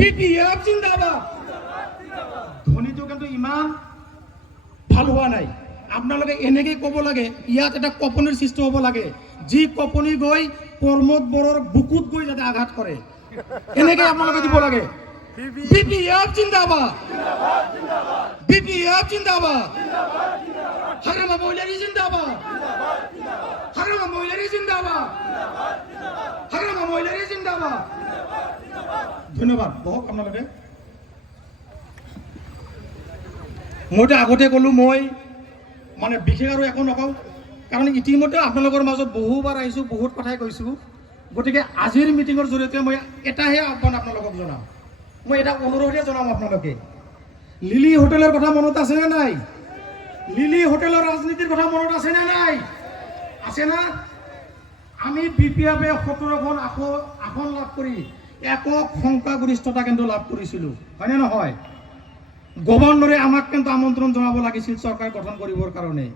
BPF জিন্দাবাদ। ধ্বনিটো কিন্তু ইমান ভাল হোৱা নাই। আপোনালোকে এনেকৈ ক'ব লাগে, ইয়াত এটা কঁপনিৰ সৃষ্টি হ'ব লাগে, যি কঁপনি গৈ প্ৰমোদ বড়োৰ বুকুত গৈ যাতে আঘাত কৰে, এনেকৈ আপোনালোকে দিব লাগে। বিপিএফ জিন্দাবাদ, বিপিএফ জিন্দাবাদ, হাগ্ৰামা মহিলাৰী জিন্দাবাদ, হাগ্ৰামা মহিলাৰী জিন্দাবাদ, হাগ্ৰামা মহিলাৰী জিন্দাবাদ। ধন্যবাদ। বহক আপোনালোকে। মইতো আগতে ক'লোঁ, মই মানে বিশেষ আৰু একো নকওঁ, কাৰণ ইতিমধ্যে আপোনালোকৰ মাজত বহুবাৰ আহিছোঁ, বহুত কথাই কৈছোঁ। গতিকে আজিৰ মিটিঙৰ জৰিয়তে মই এটাহে আহ্বান আপোনালোকক জনাম, মই এটা অনুৰোধে জনাম আপোনালোকে। লিলি হোটেলৰ কথা মনত আছেনে নাই? লিলি হোটেলৰ ৰাজনীতিৰ কথা মনত আছেনে নাই? আছে না? আমি বিপিএফে 17খন আসন লাভ কৰি একক সংখ্যাগৰিষ্ঠতা কিন্তু লাভ কৰিছিলোঁ, হয়নে নহয়? গভৰ্ণৰে আমাক কিন্তু আমন্ত্ৰণ জনাব লাগিছিল চৰকাৰ গঠন কৰিবৰ কাৰণে।